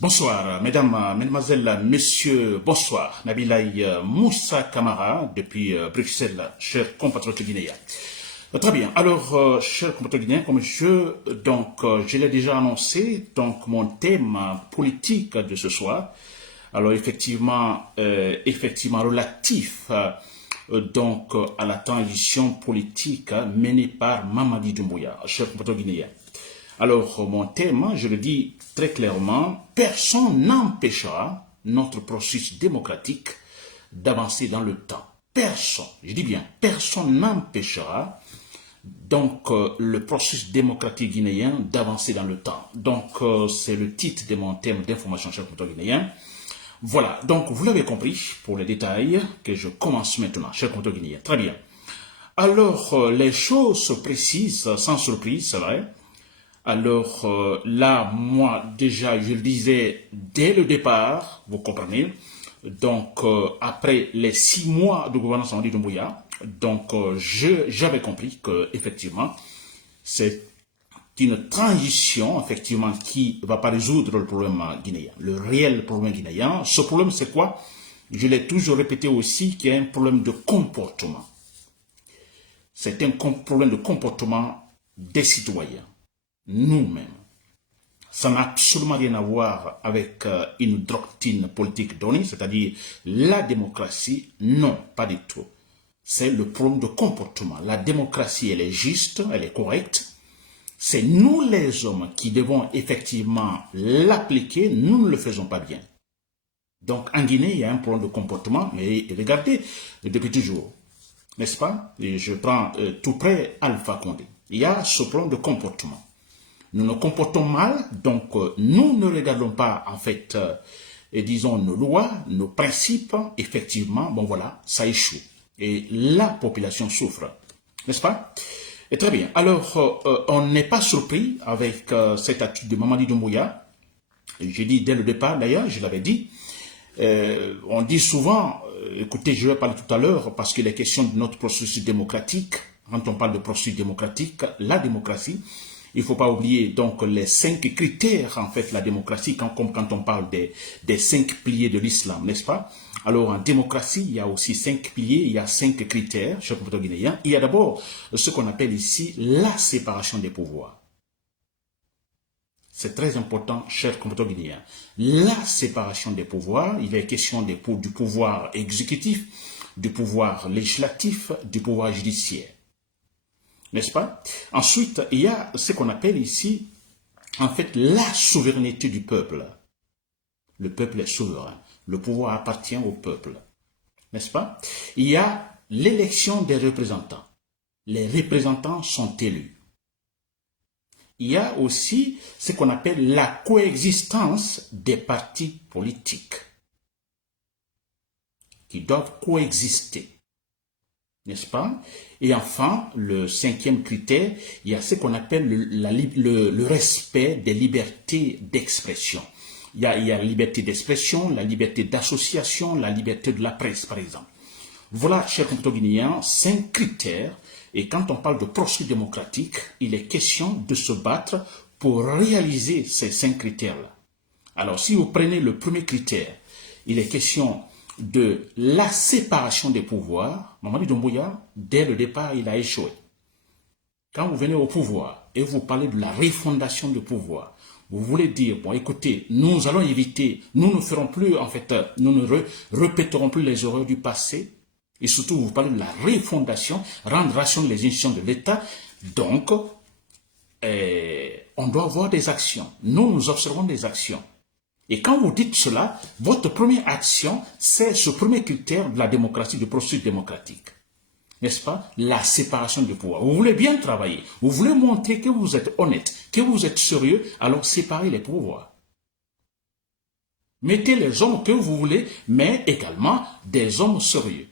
Bonsoir, mesdames, mesdemoiselles, messieurs, bonsoir. Nabilaï Moussa Kamara depuis Bruxelles, chers compatriotes guinéens. Très bien. Alors, chers compatriotes guinéens, comme je l'ai déjà annoncé, donc mon thème politique de ce soir, alors effectivement relatif à la transition politique menée par Mamadi Doumbouya, chers compatriotes guinéens. Alors, mon thème, je le dis très clairement, personne n'empêchera notre processus démocratique d'avancer dans le temps. Personne, je dis bien, personne n'empêchera le processus démocratique guinéen d'avancer dans le temps. C'est le titre de mon thème d'information chers compatriotes guinéens. Voilà, donc vous l'avez compris, pour les détails, que je commence maintenant, chers compatriotes guinéens. Très bien. Alors, les choses se précisent sans surprise, c'est vrai. Alors là, moi, déjà, je le disais dès le départ, vous comprenez. Après les 6 mois de gouvernance Mamadi Doumbouya, j'avais compris que effectivement, c'est une transition, effectivement, qui ne va pas résoudre le problème guinéen, le réel problème guinéen. Ce problème, c'est quoi? Je l'ai toujours répété aussi, qu'il y a un problème de comportement. C'est un problème de comportement des citoyens. Nous-mêmes. Ça n'a absolument rien à voir avec une doctrine politique donnée, c'est-à-dire la démocratie. Non, pas du tout. C'est le problème de comportement. La démocratie, elle est juste, elle est correcte. C'est nous les hommes qui devons effectivement l'appliquer. Nous ne le faisons pas bien. Donc en Guinée, il y a un problème de comportement, mais regardez, depuis toujours, n'est-ce pas? Et je prends tout près Alpha Condé. Il y a ce problème de comportement. Nous nous comportons mal, nous ne regardons pas en fait, disons, nos lois, nos principes, effectivement, bon voilà, ça échoue. Et la population souffre, n'est-ce pas? Et très bien, alors on n'est pas surpris avec cette attitude de Mamadi Doumbouya. J'ai dit dès le départ, d'ailleurs, je l'avais dit, on dit souvent, écoutez, je vais parler tout à l'heure, parce qu'il est question de notre processus démocratique. Quand on parle de processus démocratique, la démocratie, il ne faut pas oublier donc les 5 critères, en fait, la démocratie, comme quand on parle des 5 piliers de l'islam, n'est-ce pas? Alors, en démocratie, il y a aussi 5 piliers, il y a 5 critères, chers compatriotes guinéens. Il y a d'abord ce qu'on appelle ici la séparation des pouvoirs. C'est très important, chers compatriotes guinéens. La séparation des pouvoirs, il est question du pouvoir exécutif, du pouvoir législatif, du pouvoir judiciaire. N'est-ce pas? Ensuite, il y a ce qu'on appelle ici, en fait, la souveraineté du peuple. Le peuple est souverain. Le pouvoir appartient au peuple. N'est-ce pas? Il y a l'élection des représentants. Les représentants sont élus. Il y a aussi ce qu'on appelle la coexistence des partis politiques qui doivent coexister. N'est-ce pas? Et enfin, le 5e critère, il y a ce qu'on appelle le respect des libertés d'expression. Il y a la liberté d'expression, la liberté d'association, la liberté de la presse, par exemple. Voilà, chers compatriotes guinéens, 5 critères. Et quand on parle de processus démocratique, il est question de se battre pour réaliser ces 5 critères-là. Alors, si vous prenez le premier critère, il est question de la séparation des pouvoirs. Mamadi Doumbouya, dès le départ, il a échoué. Quand vous venez au pouvoir et vous parlez de la refondation du pouvoir, vous voulez dire, bon écoutez, nous allons éviter, nous ne ferons plus, en fait, nous ne répéterons plus les erreurs du passé, et surtout vous parlez de la refondation, rendre ration les institutions de l'État, donc on doit avoir des actions. Nous observons des actions. Et quand vous dites cela, votre première action, c'est ce premier critère de la démocratie, du processus démocratique. N'est-ce pas? La séparation du pouvoir. Vous voulez bien travailler, vous voulez montrer que vous êtes honnête, que vous êtes sérieux, alors séparez les pouvoirs. Mettez les hommes que vous voulez, mais également des hommes sérieux.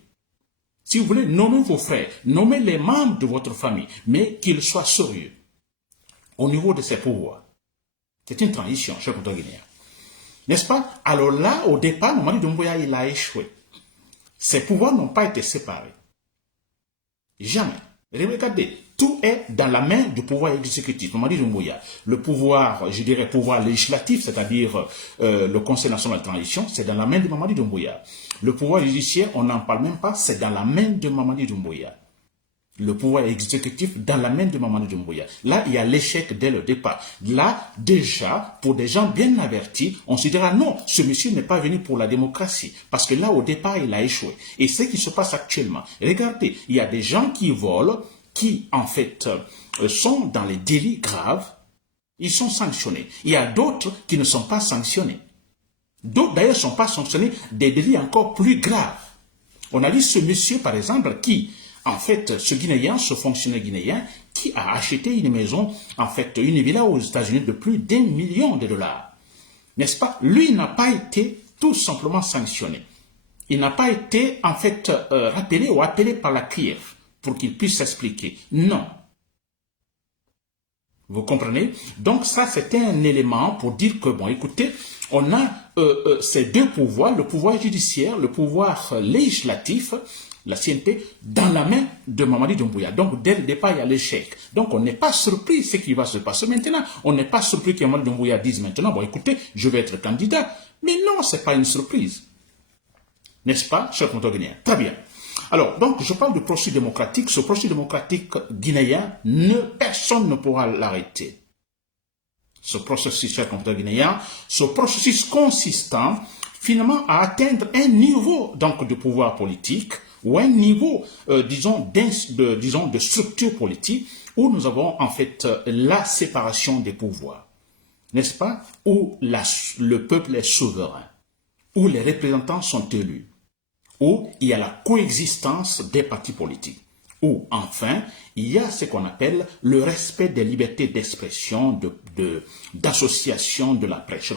Si vous voulez, nommez vos frères, nommez les membres de votre famille, mais qu'ils soient sérieux au niveau de ces pouvoirs. C'est une transition, chers compatriotes guinéens. N'est-ce pas? Alors là, au départ, Mamadi Doumbouya, il a échoué. Ces pouvoirs n'ont pas été séparés. Jamais. Regardez, tout est dans la main du pouvoir exécutif, Mamadi Doumbouya. Le pouvoir, je dirais, pouvoir législatif, c'est-à-dire le Conseil national de transition, c'est dans la main de Mamadi Doumbouya. Le pouvoir judiciaire, on n'en parle même pas, c'est dans la main de Mamadi Doumbouya. Le pouvoir exécutif dans la main de Mamadi Doumbouya. Là, il y a l'échec dès le départ. Là, déjà, pour des gens bien avertis, on se dira non, ce monsieur n'est pas venu pour la démocratie. Parce que là, au départ, il a échoué. Et ce qui se passe actuellement, regardez, il y a des gens qui volent, qui, en fait, sont dans les délits graves. Ils sont sanctionnés. Il y a d'autres qui ne sont pas sanctionnés. D'autres, d'ailleurs, ne sont pas sanctionnés des délits encore plus graves. On a dit ce monsieur, par exemple, qui... En fait, ce Guinéen, ce fonctionnaire guinéen, qui a acheté une maison, en fait, une villa aux États-Unis de plus d'1 million de dollars. N'est-ce pas? Lui n'a pas été tout simplement sanctionné. Il n'a pas été, en fait, rappelé ou appelé par la CRIEF pour qu'il puisse s'expliquer. Non. Vous comprenez? Donc ça, c'était un élément pour dire que, bon, écoutez, on a ces deux pouvoirs, le pouvoir judiciaire, le pouvoir législatif, la CNP, dans la main de Mamadi Doumbouya. Donc, dès le départ, il y a l'échec. Donc, on n'est pas surpris de ce qui va se passer maintenant. On n'est pas surpris que Mamadi Doumbouya dise maintenant, bon, écoutez, je vais être candidat. Mais non, ce n'est pas une surprise. N'est-ce pas, cher Guinéen? Très bien. Alors, donc, je parle de processus démocratique. Ce processus démocratique guinéen, personne ne pourra l'arrêter. Ce processus, cher Guinéen, ce processus consistant, finalement, à atteindre un niveau, donc, de pouvoir politique, ou un niveau, disons, de structure politique, où nous avons en fait la séparation des pouvoirs, n'est-ce pas? Où le peuple est souverain, où les représentants sont élus, où il y a la coexistence des partis politiques, où enfin, il y a ce qu'on appelle le respect des libertés d'expression, d'association de la presse.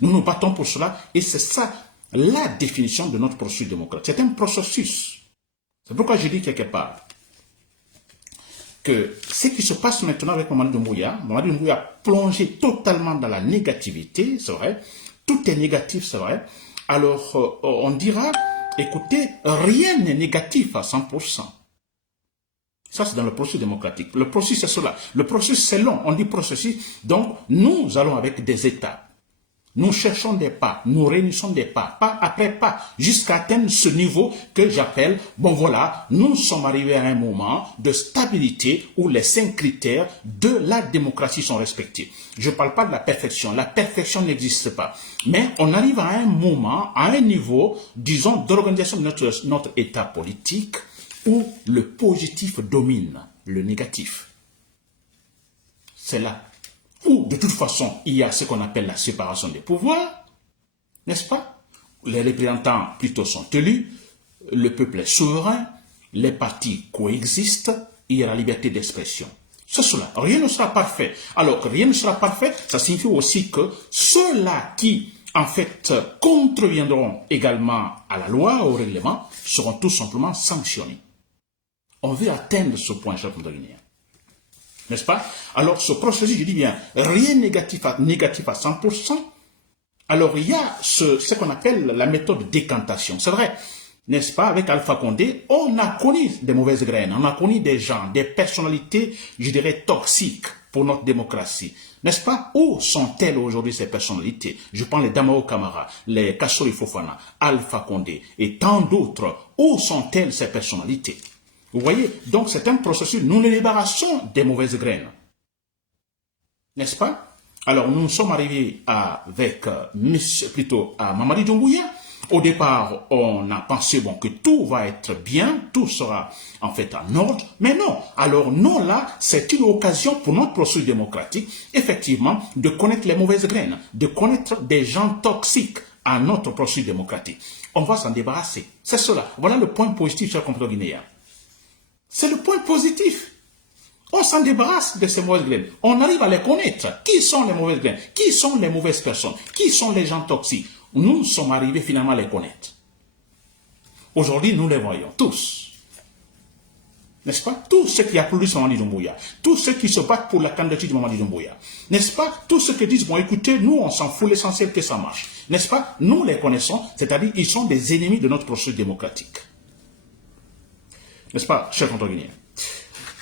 Nous nous battons pour cela, et c'est ça la définition de notre processus démocratique. C'est un processus. C'est pourquoi je dis quelque part que ce qui se passe maintenant avec Mamadi Doumbouya a plongé totalement dans la négativité, c'est vrai. Tout est négatif, c'est vrai. Alors, on dira, écoutez, rien n'est négatif à 100%. Ça, c'est dans le processus démocratique. Le processus, c'est cela. Le processus, c'est long. On dit processus. Donc, nous allons avec des étapes. Nous cherchons des pas, nous réunissons des pas après pas, jusqu'à atteindre ce niveau que j'appelle, bon voilà, nous sommes arrivés à un moment de stabilité où les 5 critères de la démocratie sont respectés. Je ne parle pas de la perfection n'existe pas, mais on arrive à un moment, à un niveau, disons, d'organisation de notre état politique où le positif domine le négatif. C'est là. Où, de toute façon, il y a ce qu'on appelle la séparation des pouvoirs, n'est-ce pas? Les représentants plutôt sont élus, le peuple est souverain, les partis coexistent, il y a la liberté d'expression. C'est cela. Rien ne sera parfait. Alors que rien ne sera parfait, ça signifie aussi que ceux-là qui, en fait, contreviendront également à la loi, au règlement, seront tout simplement sanctionnés. On veut atteindre ce point, cher Guinéen. N'est-ce pas? Alors, ce processus, je dis bien, rien négatif à 100%. Alors, il y a ce qu'on appelle la méthode de décantation. C'est vrai, n'est-ce pas? Avec Alpha Condé, on a connu des mauvaises graines, on a connu des gens, des personnalités, je dirais, toxiques pour notre démocratie. N'est-ce pas? Où sont-elles aujourd'hui ces personnalités? Je prends les Damao Camara, les Kassori Fofana, Alpha Condé et tant d'autres. Où sont-elles ces personnalités? Vous voyez, donc c'est un processus, nous nous débarrassons des mauvaises graines. N'est-ce pas? Alors nous sommes arrivés avec à Mamadi Doumbouya. Au départ, on a pensé bon, que tout va être bien, tout sera en fait en ordre, mais non. Alors non, là, c'est une occasion pour notre processus démocratique, effectivement, de connaître les mauvaises graines, de connaître des gens toxiques à notre processus démocratique. On va s'en débarrasser. C'est cela. Voilà le point positif, cher compatriotes guinéens. C'est le point positif. On s'en débarrasse de ces mauvaises graines. On arrive à les connaître. Qui sont les mauvaises graines? Qui sont les mauvaises personnes? Qui sont les gens toxiques? Nous sommes arrivés finalement à les connaître. Aujourd'hui, nous les voyons tous. N'est-ce pas? Tous ceux qui applaudissent Mamadi Doumbouya, tous ceux qui se battent pour la candidature de Mamadi Doumbouya, n'est-ce pas? Tous ceux qui disent, bon écoutez, nous on s'en fout, l'essentiel que ça marche. N'est-ce pas? Nous les connaissons, c'est-à-dire ils sont des ennemis de notre processus démocratique. N'est-ce pas, chers compatriotes guinéens?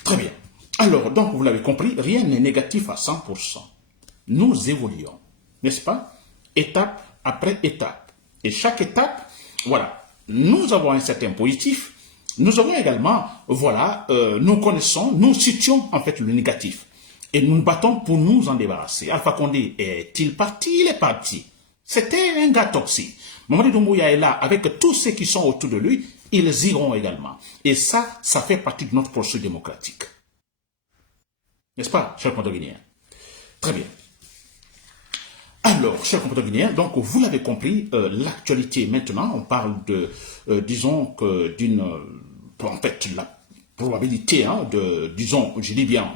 Très bien. Alors, donc, vous l'avez compris, rien n'est négatif à 100%. Nous évoluons, n'est-ce pas? Étape après étape. Et chaque étape, voilà, nous avons un certain positif. Nous avons également, voilà, nous connaissons, nous situons en fait le négatif. Et nous nous battons pour nous en débarrasser. Alpha Condé est-il parti? Il est parti. C'était un gars toxique. Mamadi Doumbouya est là avec tous ceux qui sont autour de lui. Ils iront également. Et ça fait partie de notre processus démocratique. N'est-ce pas, chers compatriotes guinéens? Très bien. Alors, chers compatriotes guinéens, donc vous l'avez compris, l'actualité maintenant, on parle de, disons, que d'une, en fait, la probabilité, hein, de, disons, je dis bien,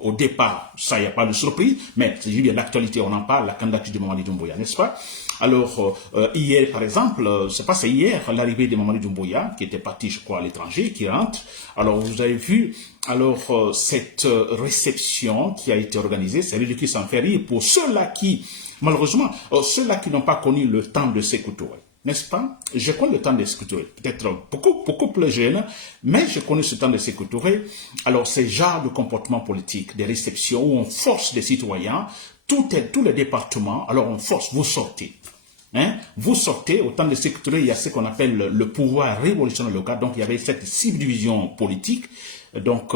au départ, ça, il n'y a pas de surprise, mais c'est bien l'actualité, on en parle, la candidature de Mamadi Doumbouya, n'est-ce pas? Alors, hier, par exemple, c'est hier, l'arrivée de Mamadi Doumbouya, qui était parti, je crois, à l'étranger, qui rentre. Alors, vous avez vu, alors, cette réception qui a été organisée, c'est lui qui s'en fait rire pour ceux-là qui, malheureusement, ceux-là qui n'ont pas connu le temps de s'écouter. N'est-ce pas? Je connais le temps de s'écouter, peut-être beaucoup plus jeune, mais je connais ce temps de s'écouter. Alors, c'est genre de comportement politique, des réceptions où on force les citoyens, tous les départements, alors on force, vous sortez. Hein? Vous sortez, au temps de s'écouter, il y a ce qu'on appelle le pouvoir révolutionnaire local, donc il y avait cette subdivision politique. Donc,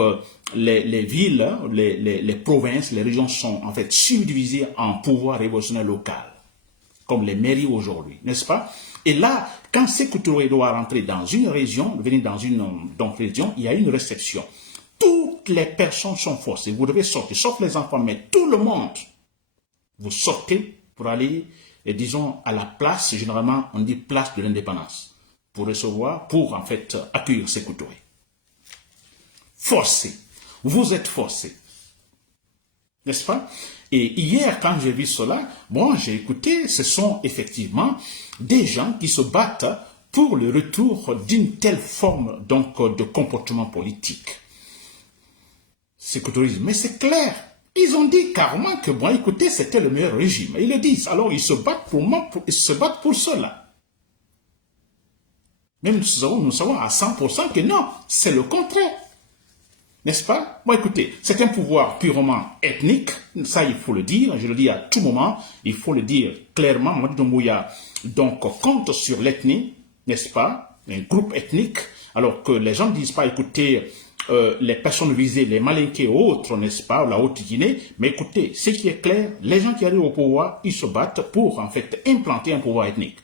les villes, les provinces, les régions sont en fait subdivisées en pouvoir révolutionnaire local, comme les mairies aujourd'hui, n'est-ce pas? Et là, quand Sékou Touré doit rentrer dans une région, venir dans une région, il y a une réception. Toutes les personnes sont forcées, vous devez sortir, sauf les enfants, mais tout le monde. Vous sortez pour aller, disons, à la place, généralement, on dit place de l'indépendance, pour recevoir, pour en fait accueillir Sékou Touré. Forcé. Vous êtes forcé. N'est-ce pas? Et hier, quand j'ai vu cela, bon, j'ai écouté, ce sont effectivement des gens qui se battent pour le retour d'une telle forme donc, de comportement politique. Sécourisme. Mais c'est clair. Ils ont dit carrément que, bon, écoutez, c'était le meilleur régime. Ils le disent. Alors, ils se battent pour moi, ils se battent pour cela. Même nous savons à 100% que non, c'est le contraire. N'est-ce pas? Bon, écoutez, c'est un pouvoir purement ethnique, ça il faut le dire, je le dis à tout moment, il faut le dire clairement. Mamadi Doumbouya donc compte sur l'ethnie, n'est-ce pas? Un groupe ethnique, alors que les gens ne disent pas, écoutez, les personnes visées, les Malinké ou autres, n'est-ce pas, la Haute-Guinée, mais écoutez, ce qui est clair, les gens qui arrivent au pouvoir, ils se battent pour en fait implanter un pouvoir ethnique.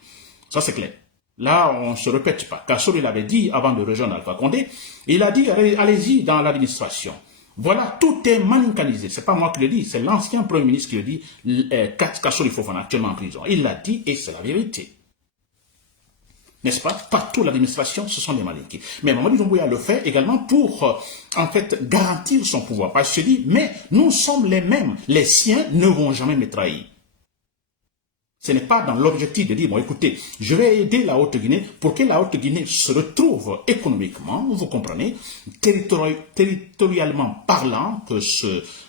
Ça c'est clair. Là, on ne se répète pas. Kassori il avait dit, avant de rejoindre Alpha Condé, il a dit, allez-y dans l'administration. Voilà, tout est malinkanisé. C'est pas moi qui le dis, c'est l'ancien Premier ministre qui le dit, Kassori Fofana, actuellement en prison. Il l'a dit et c'est la vérité. N'est-ce pas? Partout l'administration, ce sont des malinqués. Mais Mamadi Doumbouya le fait également pour, en fait, garantir son pouvoir. Parce que je dis, mais nous sommes les mêmes. Les siens ne vont jamais me trahir. Ce n'est pas dans l'objectif de dire, bon écoutez, je vais aider la Haute-Guinée pour que la Haute-Guinée se retrouve économiquement, vous comprenez, territorialement parlant, que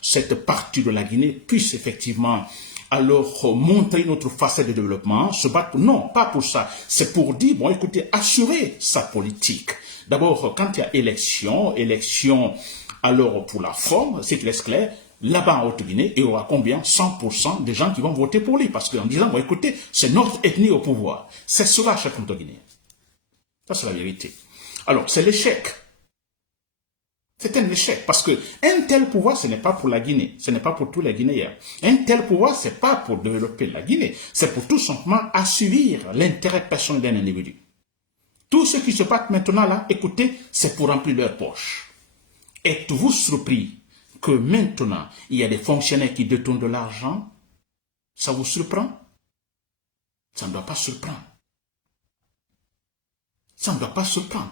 cette partie de la Guinée puisse effectivement alors montrer notre facette de développement, se battre, non, pas pour ça, c'est pour dire, bon écoutez, assurer sa politique. D'abord, quand il y a élection, alors pour la forme, c'est clair, là-bas en Haute-Guinée, il y aura combien? 100% des gens qui vont voter pour lui. Parce qu'en disant, bon, écoutez, c'est notre ethnie au pouvoir. C'est cela, chaque Haute-Guinée. Ça, c'est la vérité. Alors, c'est l'échec. C'est un échec. Parce qu'un tel pouvoir, ce n'est pas pour la Guinée. Ce n'est pas pour tous les Guinéens. Un tel pouvoir, ce n'est pas pour développer la Guinée. C'est pour tout simplement assurer l'intérêt personnel d'un individu. Tous ceux qui se battent maintenant là, écoutez, c'est pour remplir leur poche. Êtes-vous surpris que maintenant, il y a des fonctionnaires qui détournent de l'argent? Ça vous surprend? Ça ne doit pas surprendre. Ça ne doit pas surprendre.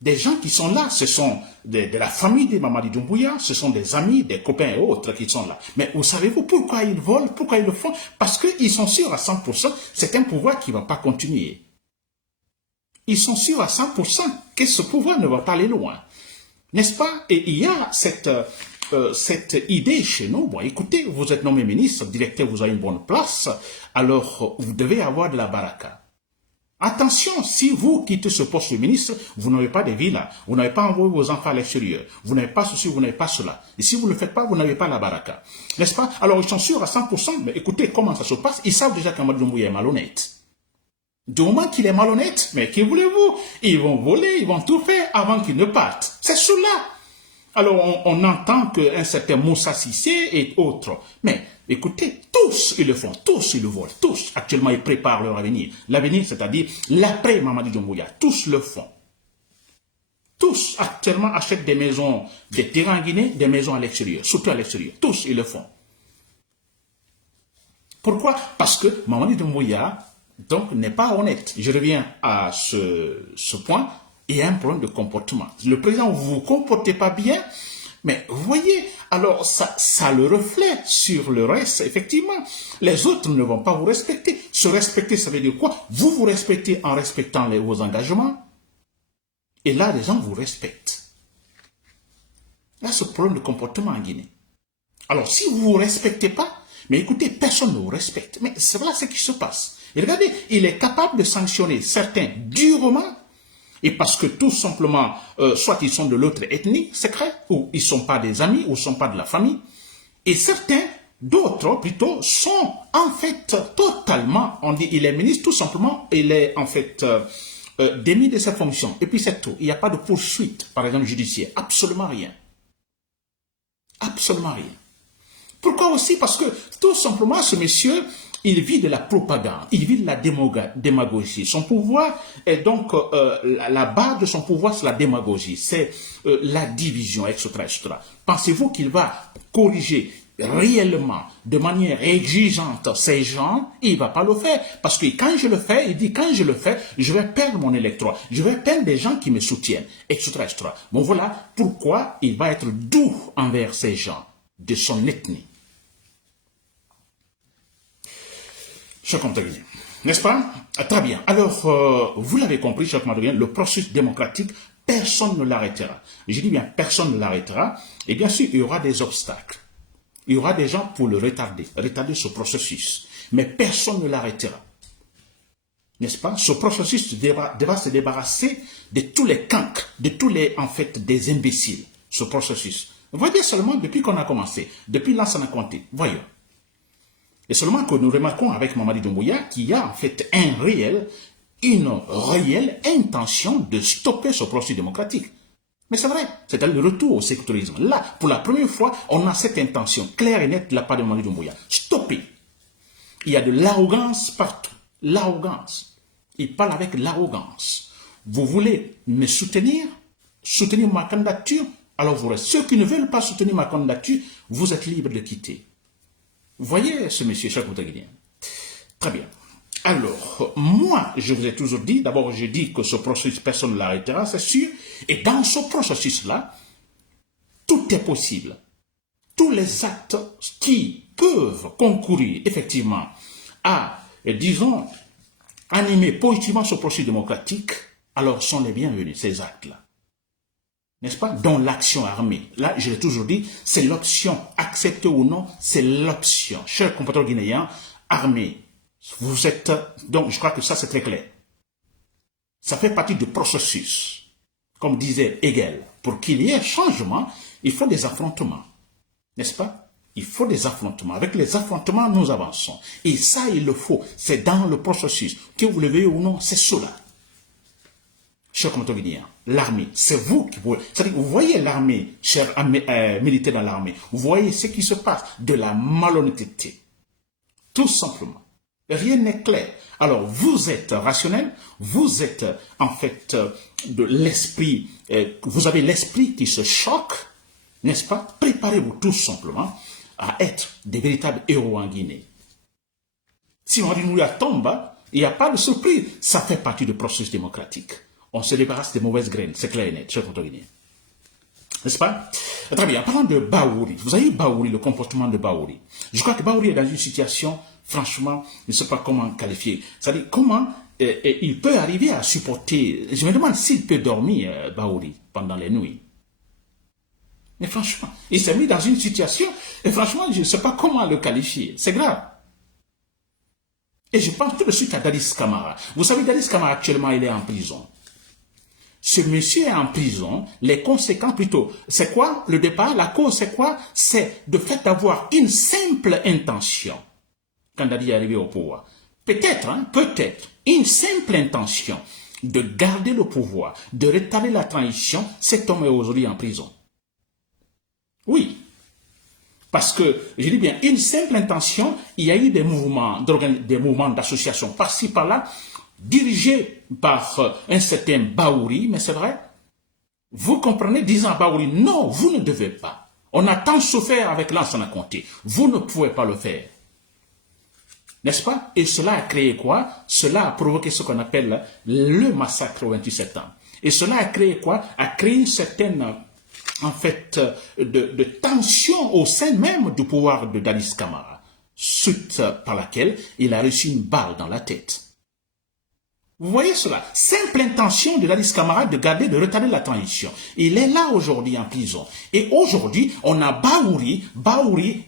Des gens qui sont là, ce sont de la famille de Mamadi Doumbouya, ce sont des amis, des copains et autres qui sont là. Mais vous savez-vous pourquoi ils volent, pourquoi ils le font? Parce qu'ils sont sûrs à 100%, c'est un pouvoir qui ne va pas continuer. Ils sont sûrs à 100% que ce pouvoir ne va pas aller loin. N'est-ce pas? Et il y a cette idée chez nous. Bon, écoutez, vous êtes nommé ministre, directeur, vous avez une bonne place, alors vous devez avoir de la baraka. Attention, si vous quittez ce poste de ministre, vous n'avez pas de villa, vous n'avez pas envoyé vos enfants à l'extérieur, vous n'avez pas ceci, vous n'avez pas cela. Et si vous ne le faites pas, vous n'avez pas la baraka. N'est-ce pas? Alors ils sont sûrs à 100%, mais écoutez comment ça se passe. Ils savent déjà qu'Amadou Doumbouya est malhonnête. Du moment qu'il est malhonnête, mais que voulez-vous? Ils vont voler, ils vont tout faire avant qu'ils ne partent. C'est cela. Alors on entend qu'un certain Moussa Sissé et autres, mais écoutez, tous ils le font, tous ils le volent, tous actuellement ils préparent leur avenir. L'avenir, c'est-à-dire l'après Mamadi Doumbouya, tous le font. Tous actuellement achètent des maisons, des terrains en Guinée, des maisons à l'extérieur, surtout à l'extérieur. Tous ils le font. Pourquoi? Parce que Mamadi Doumbouya donc n'est pas honnête. Je reviens à ce point. Il y a un problème de comportement. Le président, vous ne vous comportez pas bien, mais vous voyez, alors ça le reflète sur le reste. Effectivement, les autres ne vont pas vous respecter. Se respecter, ça veut dire quoi? Vous vous respectez en respectant vos engagements. Et là, les gens vous respectent. Là, ce problème de comportement en Guinée. Alors, si vous ne vous respectez pas, mais écoutez, personne ne vous respecte. Mais c'est voilà ce qui se passe. Et regardez, il est capable de sanctionner certains durement, et parce que tout simplement, soit ils sont de l'autre ethnie secrète, ou ils ne sont pas des amis, ou ils ne sont pas de la famille. Et certains, d'autres plutôt, sont en fait totalement, on dit il est ministre, tout simplement, il est en fait démis de sa fonction. Et puis c'est tout. Il n'y a pas de poursuite, par exemple judiciaire. Absolument rien. Absolument rien. Pourquoi aussi? Parce que tout simplement, ce monsieur, il vit de la propagande, il vit de la démagogie. Son pouvoir est donc, la base de son pouvoir, c'est la démagogie, c'est la division, etc., etc. Pensez-vous qu'il va corriger réellement, de manière exigeante, ces gens? Il ne va pas le faire. Parce que quand je le fais, il dit, quand je le fais, je vais perdre mon électorat, je vais perdre des gens qui me soutiennent, etc., etc. Bon, voilà pourquoi il va être doux envers ces gens de son ethnie. Chers compatriotes, n'est-ce pas? Très bien. Alors, vous l'avez compris, chers compatriotes, le processus démocratique, personne ne l'arrêtera. Je dis bien, personne ne l'arrêtera. Et bien sûr, il y aura des obstacles. Il y aura des gens pour le retarder ce processus. Mais personne ne l'arrêtera. N'est-ce pas? Ce processus devra se débarrasser de tous les cancres, de tous les, en fait, des imbéciles. Ce processus. Voyez seulement depuis qu'on a commencé, depuis Lansana Conté. Voyons. Et seulement que nous remarquons avec Mamadi Doumbouya qu'il y a en fait une réelle intention de stopper ce processus démocratique. Mais c'est vrai, c'est-à-dire le retour au sectorisme. Là, pour la première fois, on a cette intention claire et nette de la part de Mamadi Doumbouya. Stopper. Il y a de l'arrogance partout. L'arrogance. Il parle avec l'arrogance. Vous voulez me soutenir ma candidature? Alors vous restez. Ceux qui ne veulent pas soutenir ma candidature, vous êtes libres de quitter. Vous voyez ce monsieur, cher Guinéen. Très bien. Alors, moi, je vous ai toujours dit, d'abord, je dis que ce processus, personne ne l'arrêtera, c'est sûr. Et dans ce processus-là, tout est possible. Tous les actes qui peuvent concourir, effectivement, à, disons, animer positivement ce processus démocratique, alors sont les bienvenus, ces actes-là. N'est-ce pas? Dans l'action armée. Là, je l'ai toujours dit, c'est l'option. Accepter ou non, c'est l'option. Chers compatriotes guinéens, armée, vous êtes... Donc, je crois que ça, c'est très clair. Ça fait partie du processus. Comme disait Hegel, pour qu'il y ait changement, il faut des affrontements. N'est-ce pas? Il faut des affrontements. Avec les affrontements, nous avançons. Et ça, il le faut. C'est dans le processus. Que vous le veuillez ou non, c'est cela. Chers compatriotes guinéens, l'armée, c'est vous qui pouvez... C'est-à-dire, vous voyez l'armée, chers militaires dans l'armée, vous voyez ce qui se passe, de la malhonnêteté. Tout simplement. Rien n'est clair. Alors, vous êtes rationnel, vous êtes en fait de l'esprit, vous avez l'esprit qui se choque, n'est-ce pas? Préparez-vous tout simplement à être des véritables héros en Guinée. Si on dit nous la tombe, il n'y a pas de surprise. Ça fait partie du processus démocratique. On se débarrasse des mauvaises graines, c'est clair et net, chers Guinéens. N'est-ce pas? Très bien, parlant de Baouri, vous avez vu Baouri, le comportement de Baouri. Je crois que Baouri est dans une situation, franchement, je ne sais pas comment qualifier. C'est-à-dire, comment il peut arriver à supporter, je me demande s'il peut dormir, Baouri, pendant les nuits. Mais franchement, il s'est mis dans une situation, et franchement, je ne sais pas comment le qualifier. C'est grave. Et je pense tout de suite à Dadis Camara. Vous savez, Dadis Camara, actuellement, il est en prison. Ce monsieur est en prison. Les conséquences, plutôt, c'est quoi le départ? La cause, c'est quoi? C'est de fait d'avoir une simple intention. Quand Dadi est arrivé au pouvoir. Peut-être, peut-être, une simple intention de garder le pouvoir, de retarder la transition, cet homme est aujourd'hui en prison. Oui. Parce que, je dis bien, une simple intention, il y a eu des mouvements d'association par-ci, par-là, dirigés par un certain Baouri, mais c'est vrai. Vous comprenez, disant à Baouri, non, vous ne devez pas. On a tant souffert avec Lansana Conté. Vous ne pouvez pas le faire. N'est-ce pas? Et cela a créé quoi? Cela a provoqué ce qu'on appelle le massacre au 28 septembre. Et cela a créé quoi? A créé une certaine, en fait, de tension au sein même du pouvoir de Dadis Camara, suite par laquelle il a reçu une balle dans la tête. Vous voyez cela? Simple intention de Dadis Camara de garder, de retarder la transition. Il est là aujourd'hui en prison. Et aujourd'hui, on a Baouri,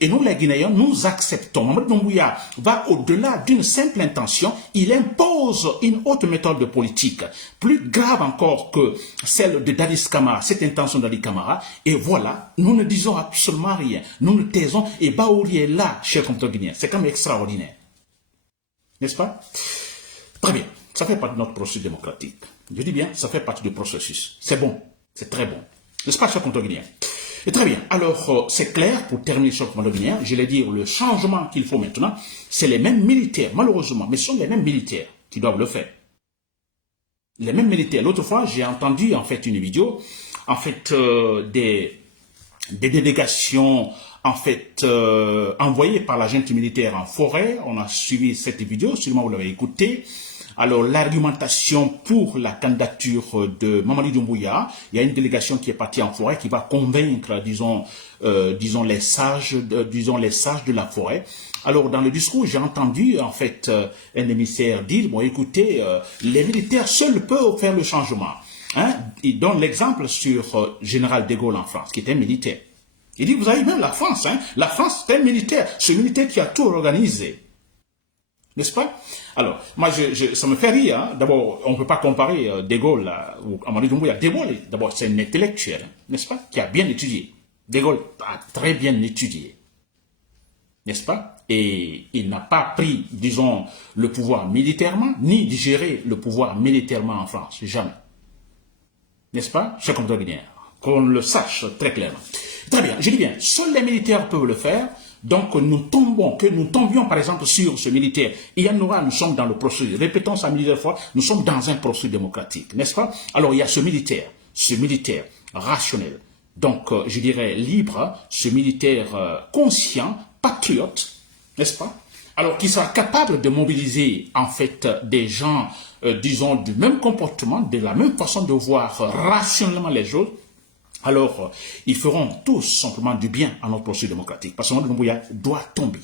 et nous les Guinéens, nous acceptons. Mamadou Doumbouya va au-delà d'une simple intention. Il impose une autre méthode de politique, plus grave encore que celle de Dadis Camara, cette intention de Dadis Camara. Et voilà, nous ne disons absolument rien. Nous nous taisons et Baouri est là, chers compatriotes guinéens. C'est quand même extraordinaire. N'est-ce pas? Très bien. Ça fait partie de notre processus démocratique. Je dis bien, ça fait partie du processus. C'est bon, c'est très bon. N'est-ce pas, cher compatriote guinéen? Et très bien. Alors, c'est clair, pour terminer sur le compatriote guinéen, je vais dire, le changement qu'il faut maintenant, c'est les mêmes militaires, malheureusement, mais ce sont les mêmes militaires qui doivent le faire. Les mêmes militaires. L'autre fois, j'ai entendu, en fait, une vidéo, en fait, des délégations, en fait, envoyées par la junte militaire en forêt. On a suivi cette vidéo, sûrement vous l'avez écoutée. Alors, l'argumentation pour la candidature de Mamadi Doumbouya, il y a une délégation qui est partie en forêt qui va convaincre, disons les sages de la forêt. Alors, dans le discours, j'ai entendu, en fait, un émissaire dire, bon, écoutez, les militaires seuls peuvent faire le changement. Il donne l'exemple sur Général de Gaulle en France, qui était militaire. Il dit, vous avez même la France, la France, c'est un militaire. C'est un militaire qui a tout organisé. N'est-ce pas? Alors, moi, ça me fait rire. D'abord, on ne peut pas comparer De Gaulle ou Mamadi Doumbouya. De Gaulle, d'abord, c'est un intellectuel, n'est-ce pas, qui a bien étudié. De Gaulle a très bien étudié, n'est-ce pas? Et il n'a pas pris, disons, le pouvoir militairement, ni digéré le pouvoir militairement en France. Jamais. N'est-ce pas, cher compatriote guinéen? Qu'on le sache très clairement. Très bien, je dis bien, seuls les militaires peuvent le faire. Donc, nous tombions par exemple sur ce militaire. Il y en aura, nous sommes dans le processus. Répétons ça plusieurs fois, nous sommes dans un processus démocratique, n'est-ce pas? Alors, il y a ce militaire rationnel, donc je dirais libre, ce militaire conscient, patriote, n'est-ce pas? Alors, qui sera capable de mobiliser en fait des gens, disons, du même comportement, de la même façon de voir rationnellement les choses. Alors, ils feront tous simplement du bien à notre processus démocratique. Parce que Mamadi Doumbouya doit tomber.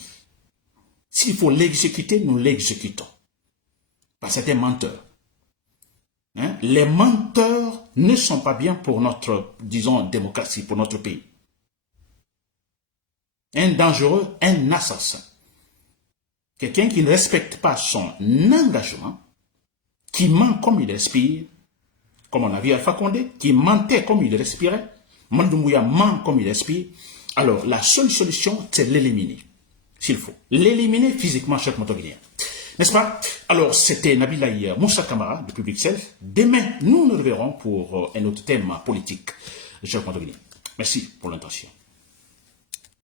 S'il faut l'exécuter, nous l'exécutons. Parce que c'est un menteur. Les menteurs ne sont pas bien pour notre, disons, démocratie, pour notre pays. Un dangereux, un assassin. Quelqu'un qui ne respecte pas son engagement, qui ment comme il respire, comme on a vu Alpha Condé, qui mentait comme il respirait. Mamadi Doumbouya ment comme il respire. Alors, la seule solution, c'est l'éliminer, s'il faut. L'éliminer physiquement, cher compatriote guinéen. N'est-ce pas? Alors, c'était Nabilaye Moussa Camara, de Public Self. Demain, nous nous reverrons pour un autre thème politique, cher compatriote guinéen. Merci pour l'intention.